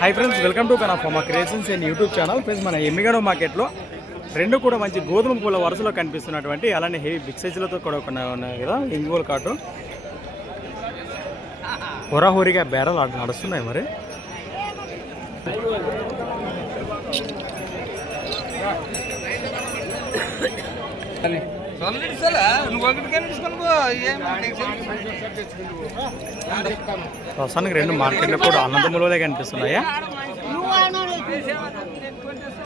Hi friends welcome to Kana Ma creations and YouTube channel friends మన ఎమ్మిగడ మార్కెట్లో రెండు కూడా మంచి గోధుమ పూల వరుసలో కనిపిస్తున్నటువంటి అలానే హెవీ బిగ్ సైజులతో కూడా ఉన్నాయి కదా ఇంగోల్ కాటు. హోరాహోరీగా బేరాలు ఆడ- నడుస్తున్నాయి మరి. ప్రస్తుతానికి రెండు మార్కెట్లు కూడా అనంతములే కనిపిస్తున్నాయా.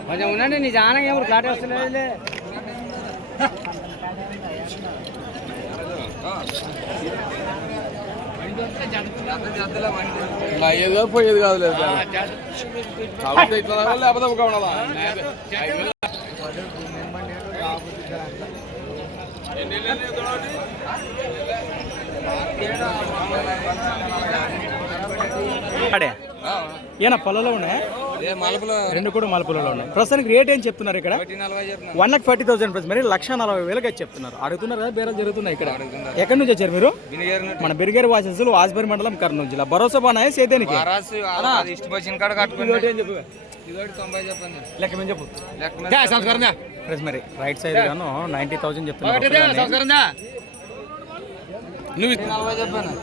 కొంచెం ఉండండి నీ జానం ఎవరు వస్తలేదు ఏదో పోయేది కాదు లేదు కాబట్టి ఇట్లా తాగాలి, లేకపోతే ఒక ఉండాలా అడే ఏనా పొలంలో ఉన్నాయా? మలుపులో. రెండు కూడా మల పొలంలో ఉన్నాయి. ప్రస్తుతానికి రేట్ ఏం చెప్తున్నారు ఇక్కడ? One lakh forty thousand price మరి లక్ష నలభై వేలుగా చెప్తున్నారు. అడుగుతున్నారు కదా బేరాలు జరుగుతున్నాయి ఇక్కడ. ఎక్కడి నుంచి వచ్చారు మీరు? మన బిరిగేరు వాసెస్లు వాజ్బేరి మండలం కర్నూలు జిల్లా. భరోసా బానాయా లెక్క మేము చెప్పు. ప్రైస్ మరి రైట్ సైడ్ గాను నైన్టీ థౌసండ్ చెప్తున్నారు.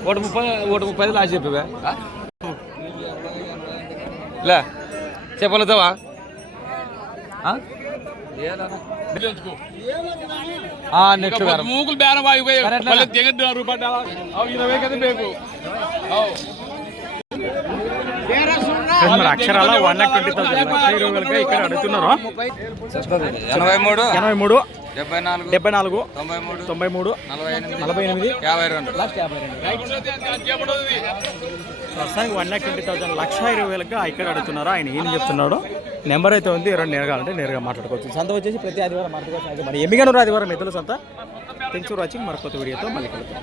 ఒకటి ముప్పై ఒకటి ముప్పై లాస్ట్ చెప్పివా. లే చెప్పలేతావా నెక్స్ట్ మూకులు బేరం దిగద్దు రూపాయలు ఇరవై కదా బేకు ప్రైస్ మరి అక్షరాల వన్ ట్వంటీ థౌసండ్. లక్ష ఇరవై వేలుగా ఇక్కడ అడుగుతున్నారు? ఎనభై మూడు. ఎనభై మూడు. డెబ్బై నాలుగు తొంభై మూడు నలభై ఎనిమిది యాభై రెండు. లాస్ట్ యాభై రెండు. ప్రస్తుతానికి వన్ లాక్ ట్వంటీ థౌసండ్ లక్ష ఇరవై వేలుగా ఇక్కడ అడుగుతున్నారు. ఆయన ఏం చెప్తున్నాడు? నెంబర్ అయితే ఉంది ఎవరైనా నేరుగా అంటే నేరుగా మాట్లాడుకోవచ్చు. సంత వచ్చేసి ప్రతి ఆదివారం మాట్లాడుకోవచ్చు మరి ఎమ్మిగనూరు ఆదివారం మిత్రుల సంత. థ్యాంక్స్ ఫర్ వాచింగ్ మరి కొత్త వీడియోతో మళ్ళీ కలుద్దాం.